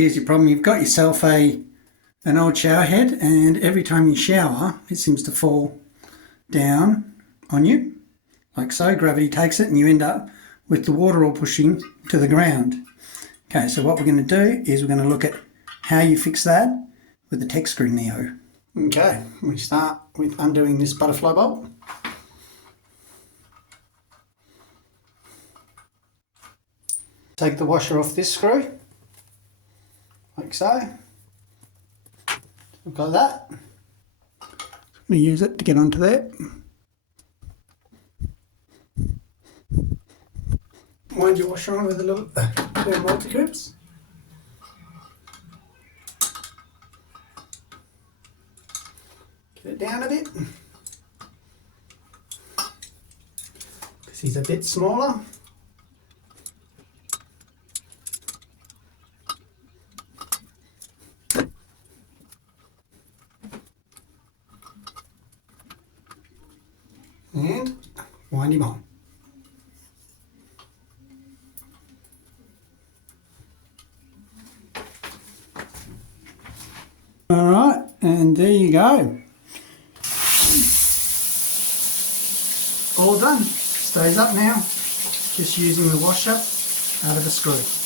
here's your problem. You've got yourself an old shower head, and every time you shower it seems to fall down on you like so. Gravity takes it and you end up with the water all pushing to the ground. Okay, so what we're going to do is we're going to look at how you fix that with the TechScrew Neo. Okay, we start with undoing this butterfly bolt. Take the washer off this screw, like so. We've got that. We use it to get onto there. Wind your washer on with a little pair of multi-clips. Get it down a bit. Because he's a bit smaller. And wind him on. Alright, and there you go. All done. Stays up now, just using the washer out of the screw.